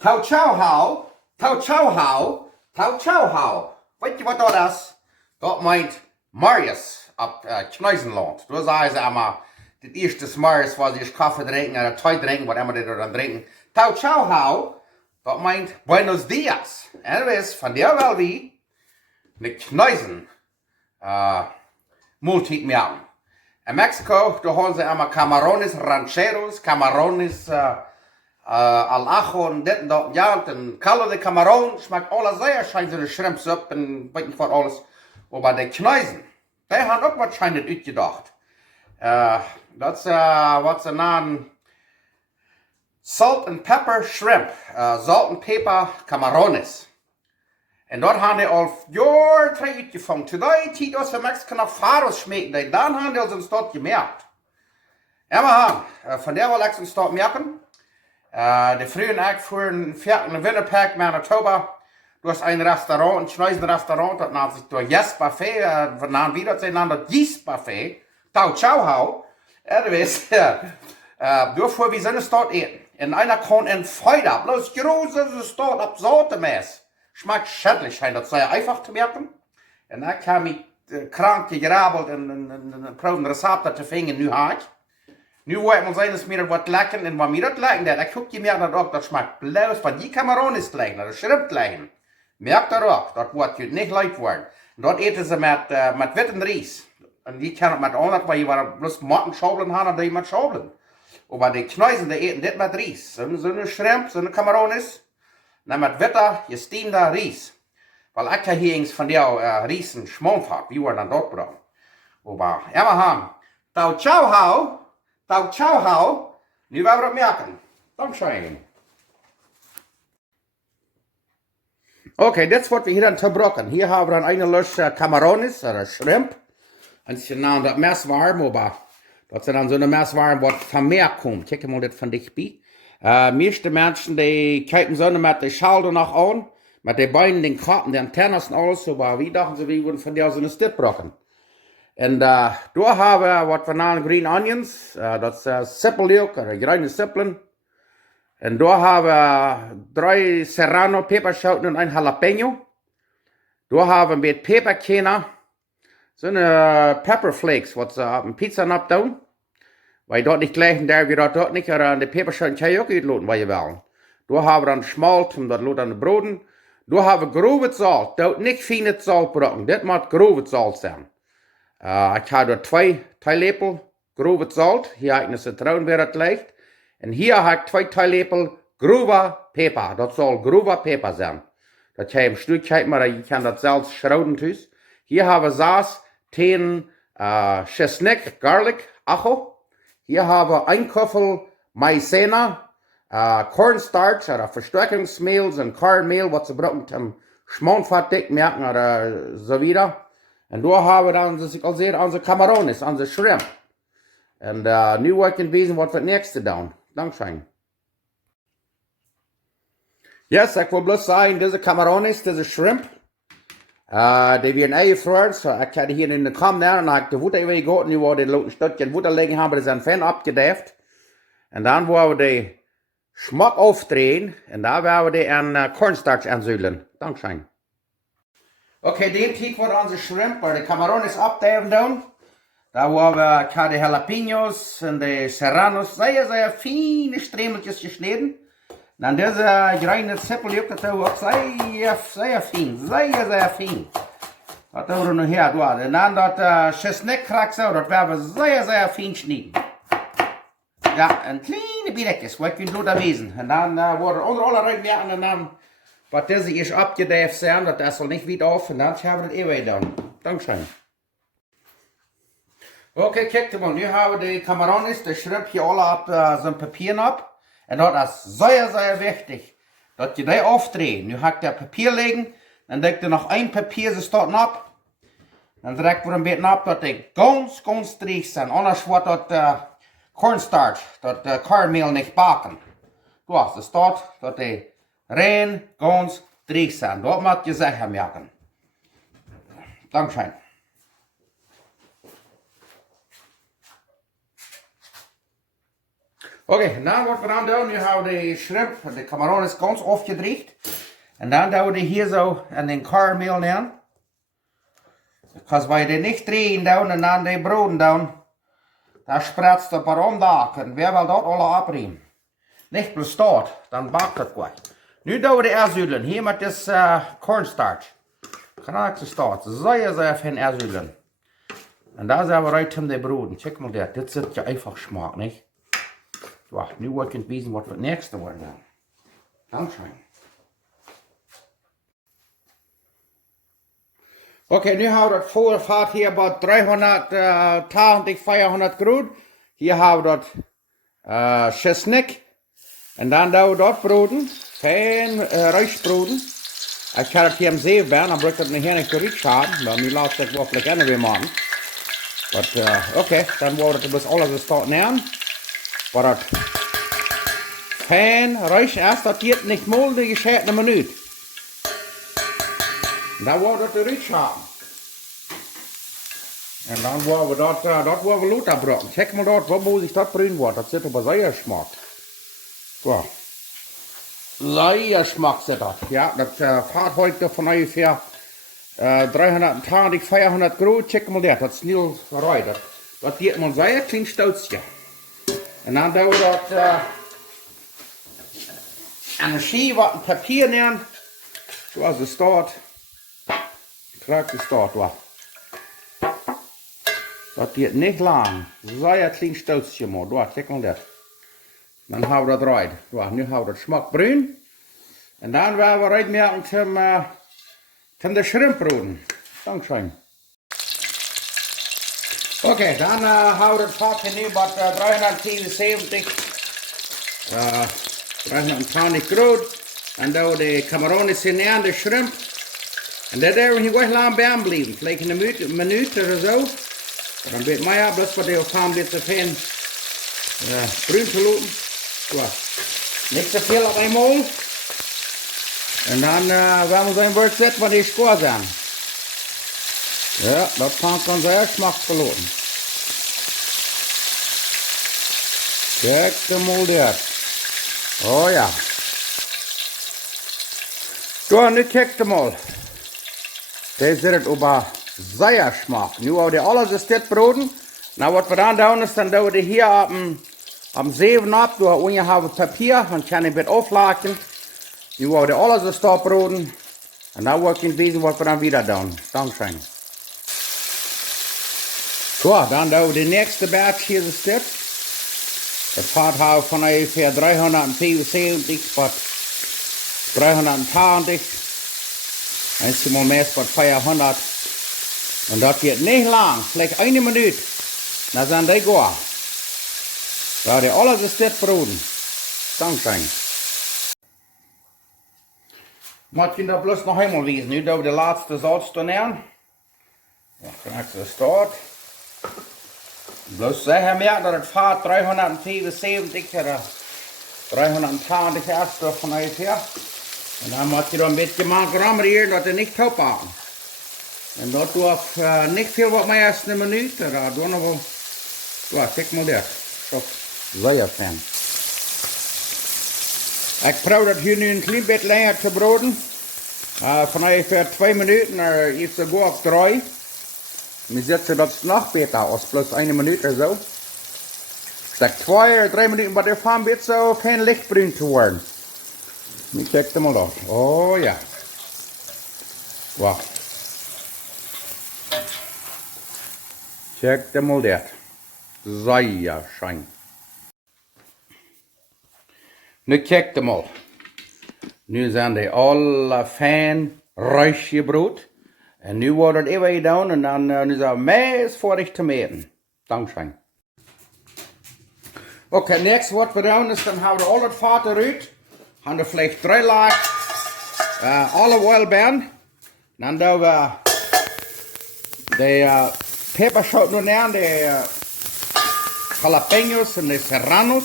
Tau Chow How, Tau Chow How, Tau Chow How. Weet je wat dat is? Dat meint Marius op Kneuzenland. Dat is allemaal het eerste Marius was ich Kaffee drinken oder Tee drinken, was immer die dann trinken. Tau Chow How, dat meint Buenos Dias. En dat is van der wel wie eine Kneuzen Multitmeal. In Mexico, da haben sie immer camarones rancheros, camarones al ajo und dit und dat. Ja, und ein Caldo de Camarón schmeckt alles sehr, scheint so eine Shrimpsuppe und weiß nicht was alles. Aber die Kneuzen, die haben auch wahrscheinlich ausgedacht. Das ist, was sie nennen, Salt and Pepper Shrimp, Salt and Pepper Camarones. En dort haben die al Jahre uitgevangen. Today, die aus der Mexiko nach Faros schmecken, dann haben die uns dort gemerkt. Immer von der will ich uns dort merken. Die frühen Eck fuhren 4. Winterpark, Manitoba. Du hast ein Restaurant, ein Schneusenrestaurant, das nennt sich durch Yes Buffet, wir nennen wieder zu nennen das Yes Buffet, Tau Chow How. Du weißt, du fuhr, wir sind es dort eten. In einer kann ein Feuer, bloß großes dort ab Sortemäß. Schmeckt schädlich, das sei einfach zu merken. Und dann kam ich krank gegrabelt und probieren Rezepte zu finden, nu habe ich. Nu wollte man sehen, dass mir das lecker und wenn mir das lecker, ich gucke mir das auch, das schmeckt bloß, weil die Camarones lecken, das Shrimp lecken. Merkt ihr auch, das wird nicht leicht werden. Und dort eten sie mit witten Ries. Und die können mit anderen, weil die bloß Mottenschobeln haben und die mit Schobeln. Aber die Kneusen, die eten das mit Ries. So eine Shrimp, so eine Camarones. Dan met witte, gesteamde Ries. Weil ich ja hier von der Riesen schmonfahrt, wie wir dann dort brauchen. Aber immer haben. Tau Chow How, nu werden wir das merken. Dankeschön. Okay, das wird wir hier dann zerbrochen. Hier haben wir dann eine Lösch Camarones oder Shrimp. Und sie nennen das Messwarm, aber das sind dann so eine Messwarm, was von Meer kommt. Check mal das von dich bei. Meeste Menschen, die kijken so mit den Schalter nach an, mit den Beinen, den Kappen, den Antennen und alles, aber wie dachten sie, wir würden von der so eine Stipp brocken. Und da haben wir, was wir nennen, Green Onions, das ist Zippel oder grüne Zippeln. Und da haben wir 3 Serrano Päppashoten und ein Jalapeño. Da haben wir mit Pepperkerne, so eine Pepperflakes, was sie auf den Pizza abtun. Weil dort nicht gleich, der wir dort nicht, oder an die Päpashoten kann ich auch loten, weil ihr wollen. Da haben wir dann Schmalt, und das lot an den Broden. Da haben wir groovet Salz, dort nicht feines Salz brocken, das muss groovet Salz sein. Ich habe dort 2 Teeläppel groovet Salz, hier habe ich eine Zitrone, wer das leicht. Und hier habe ich 2 Teeläppel grover Pepper, das soll grover Pepper sein. Das kann ich im Stück, ich kann das Salz schrauden tüß. Hier haben wir Saas, Täne, Schinik, Garlic, Ajo. Hier haben wir ein Kuffel maizena, cornstarch oder Verstärkungsmehl und cornmeal, was sie brauchen zum Schmonfett dick merken oder so wieder. Und da haben wir dann, das ich auch sehe, unsere camarones, unsere Shrimp. Und nu wollte ich wissen, was wir nächste tun. Dankeschön. Yes, ich will bloß sagen, diese camarones, diese Shrimp, die werden eingefroren, so ich hatte hier in den Kamm da und habe die Wutter übergegoten, die wurde ein Stückchen Wutter legen, haben wir das Fan abgedäft. Und dann wollen wir die Schmack aufdrehen und da werden wir die an Cornstarch ansühlen. Dankeschön. Okay, den Teig wird unsere Shrimp oder die Camarones abdäven tun. Da wollen wir die Jalapeños und die Serranos sehr, sehr feine Strämelchen geschnitten. Dan deze grüne Zippel, das ist auch sehr, sehr fein, sehr, sehr fein. Das haben wir noch hier, da. Und dann das Schinik-Kraxel, das werden wir sehr, sehr fein schneiden. Ja, ein kleine Bileckies, was wir da gewesen. Und dann wurde unter alle reinmerken und dann, was diese ist abgedäft sein, das soll nicht wieder auf, und dann haben wir das wieder dann. Dankeschön. Okay, kijk mal, nu haben wir die Camarones, die Shrimp hier alle ab, so ein Papier ab. Und das ist sehr, sehr wichtig, dass ihr die aufdrehen. Nu habt ihr Papier legen, dann legt ihr noch ein Papier, das dort ab. Dann direkt wir ein bisschen ab, dass die ganz, ganz dreich sind. Anders wird das cornstarch, das cornmeal nicht backen. Du hast es dort, dass die rein, ganz dreich sind. Dort müsst ihr sicher merken. Dankeschön. Okay, nou wat we dan doen, nu houden we de shrimp, de camarones ganz aufgedreht. En dan doen we hier zo in den cornmeal neer. Als wij die niet drehen doen en dan die broden doen, dan spritzt de paar dag. En wer wil dat alle abbrechen? Nicht bloß dort, dann bakt das gleich. Nu doen we de erzullen, hier met das cornstarch. Knackse start, sehr fein erzullen. Und da sind wir rein die broden. Check mal das ist ja einfach Geschmack, nicht? So, nu wordt je wissen, wat we het nächste worden. Dankeschön. Okay, nu haben wir das Vorfahrt hier bei 380, 400 Grad. Hier haben wir das Schinik. Und dann da wir dort broden, fein Reisbroden. Ich kann das hier im See werden, dann braucht das nicht hier nicht geriecht haben, weil mir lässt das wohl vielleicht auch nicht machen. Aber okay, dann wollen wir das alles dort nähern. Aber das fein Reis erst, das geht nicht mal die geschälte eine Minute. Und dann wollen wir das geriecht haben. Und dann wollen wir dort wollen wir Lothar brocken. Check mal dort, wo muss ich das brühen wird. Das sieht aber sehr Geschmack. So. Sehr Geschmack sieht das. Ja, das fährt heute von ungefähr 380, 400 Grad. Check mal das ist nicht rein. Das geht mal sehr klein Stolzchen. Und dann tun wir das an der Schiefe ein Papier nehmen. So ist es dort. Kriegt es dort. Das geht nicht lang. Sehr klein Stolzchen mal. Dort, check mal das. Dann haben wir das rein. Nu haben wir das Schmackbrün. Und dann werden wir reinmerken zum den Schrimpbroden. Dankeschön. Okay, dann haben wir das Fahrt hier bei 370, 320 Grad. Und da die camarones hinein, die Shrimp. Und da werden wir hier lang warm bleiben. Vielleicht eine Minute oder so. Dann wird mehr, bloß für die Farm wird so fein brün zu lassen. So. Nicht so viel auf einmal. Und dann werden wir so ein Wort setzen, was die Spur sind. Ja, das fängt dann sehr geschmacksverloren. Check mal das. Oh ja. So, nu check mal. Das ist aber sehr Geschmack. Nu haben wir alles ist das Broden. Na, was wir dann tun ist, dann tun wir hier am Seven ab, du hast Papier, dann kann ich mit aufladen. Nu haben wir alles ist da Broden. Und dann wird ich wissen, was wir dann wieder tun. Dankeschön. So, dann tun wir die nächste Batch hier ist das. Das Fahrt haben von ungefähr 375 bis 320. Eins im Moment bei 400. Und das geht nicht lang, vielleicht eine Minute. Dann sind die gut. Da die alles ist das Broden. Dankeschön. Muss ich da bloß noch einmal wiesen. Nu da die letzte Salz da nehmen. Ja, kriegst du das dort. Bloß sicher merken, dass das Fahrt 375 oder 320 erst von ungefähr. Und dann muss ich da ein bisschen mal rumrühren, dass die nicht taub machen. Und dort darf nicht viel was mehr als eine Minute. Da tun wir, ja, check mal das. So, sehr fein. Ich brauche das hier nun ein klein bisschen länger zu broden. Von ungefähr 2 Minuten, ist sogar auf 3. Wir setzen das noch besser aus, plus eine Minute so. Sag 2 oder 3 Minuten, aber der Farm wird so fein lichtbrün zu werden. Ich check mal da. Oh ja. Wow. Check mal das. Sehr schön. Nu check mal. Nu zijn die alle fein reich gebroed. En nu wordt het even gedaan en dan nu zijn we meest voordig te meten. Dankeschön. Okay, next wat we doen is, dan hebben we al het vat eruit. Gaan we vielleicht 3 laag olive oil bij. Dan doen we de päppashoten neer, de jalapeños en de serranos.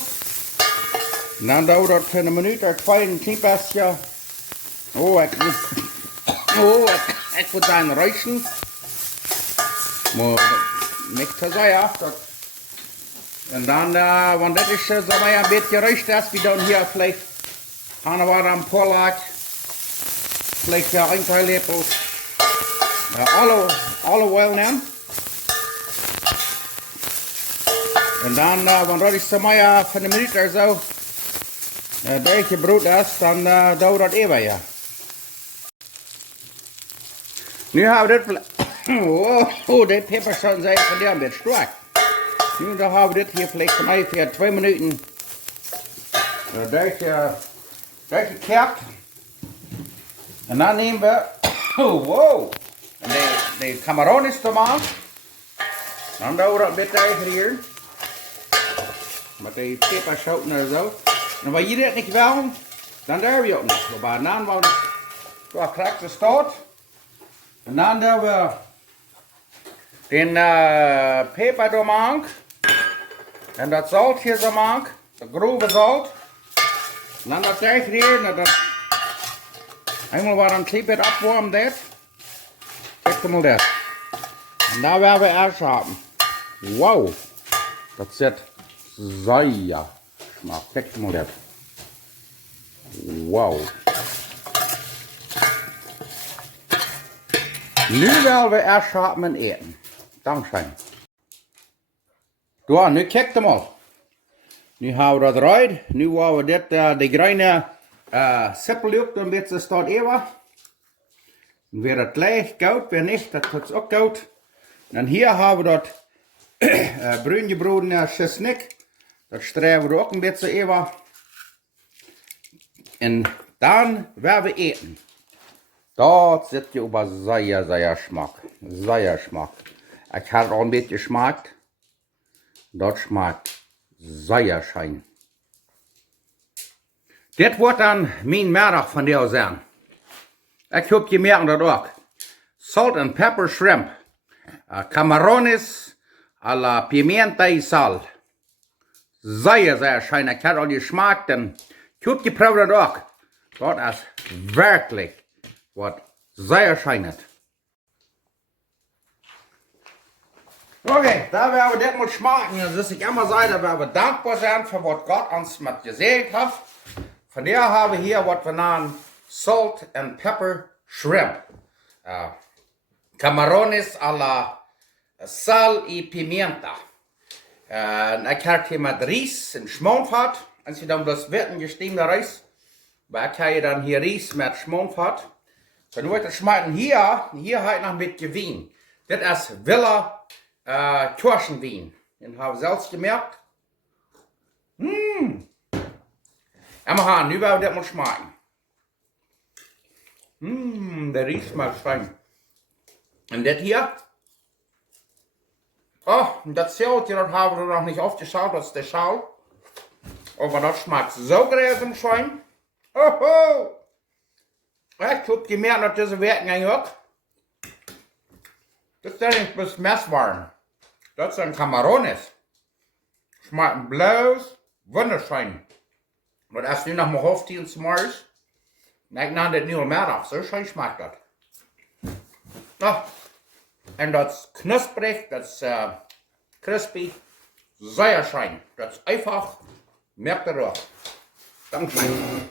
En dan doen we dat voor een minuut of 2 een klein beetje. Ik moet dan ruischen. Maar niet te zeer. Und dann, wenn das ist, sagen wir, ein bisschen gereicht ist, wie dann hier vielleicht eine Ware am Vorlag, vielleicht ja ein Teeläppel Olive Oil nehmen. Und dann, wenn das ist, sagen wir, für eine Minute oder so, durchgebrüht ist, dann dauert das ewig, ja. Nu haben wir das, oh, die Päppashoten sind von der ein bisschen stark. Nu da haben wir das hier vielleicht von ungefähr 2 Minuten durchgekehrt. Und dann nehmen wir, wow, die camarones tomaten. Dann dauert das ein bisschen hier. Mit den Päppashoten oder so. Und wenn ihr das nicht wollt, dann darf ich auch nicht. Aber dann, weil da kriegt es dort. Und dann haben wir den Päppa da machen. Und das Salz hier so machen. Das grobe Salz. Und dann das gleich hier. Das einmal war ein klein bisschen abwarmen. Das. Check mal das. Und da werden wir erst haben. Wow. Das sieht sehr schmeckt. Check mal das. Wow. Nu werden wir erst haben und eten. Dankeschön. Ja, nu kijk mal. Nu haben wir das rein. Nu wollen wir das, die grüne zippel ein bisschen statt even. Dann wird das gleich gut, wenn nicht, das wird auch gut. Und hier haben wir das bruin gebrodene schinik. Das sträben wir auch ein bisschen even. Und dann werden wir eten. Das sieht ja aber sehr, sehr schmack. Sehr schmack. Ich habe auch ein bisschen geschmeckt. Das schmeckt sehr schön. Das wird dann mein Mittag von dir sein. Ich habe gemerkt, das auch. Salt and Pepper Shrimp. Camarones a la pimienta y sal. Sehr, sehr schön. Ich habe auch geschmeckt. Ich habe geprobt, das auch. Das ist wirklich was sehr schönes. Okay, da werden wir das mal schmecken. Das ist ich immer sagen, da werden wir dankbar sein für was Gott uns mit gesegnet hat. Von der haben wir hier, was wir nennen, Salt and Pepper Shrimp. Camarones a la sal y pimienta. Ich habe hier mit Reis und Schmonfett. Und sie dann das Wirten gestiemener Reis. Aber ich habe dann hier Reis mit Schmonfett. Dann wird das schmecken hier halt noch mit Wein. Das ist Villa Kirschenwein. Den habe ich selbst gemerkt. Aber nu werden wir das mal schmecken. Der riecht mal fein. Und das hier. Oh, das Zelt hier, das haben wir noch nicht aufgeschaut, das ist der Schal. Aber das schmeckt so gräsend schön. Oh. Ich habe gemerkt, dass diese Werken eigentlich das ist nicht bis Messwaren. Das sind Camarones. Schmecken bloß wunderschön. Und erst nu noch mal hoofdtieren zum Morgen. Und ich nahm das nur mehr auf. So schön schmeckt das. Oh. Und das ist knusprig, das ist crispy. Sehr schön. Das ist einfach, merkt ihr doch. Dankeschön.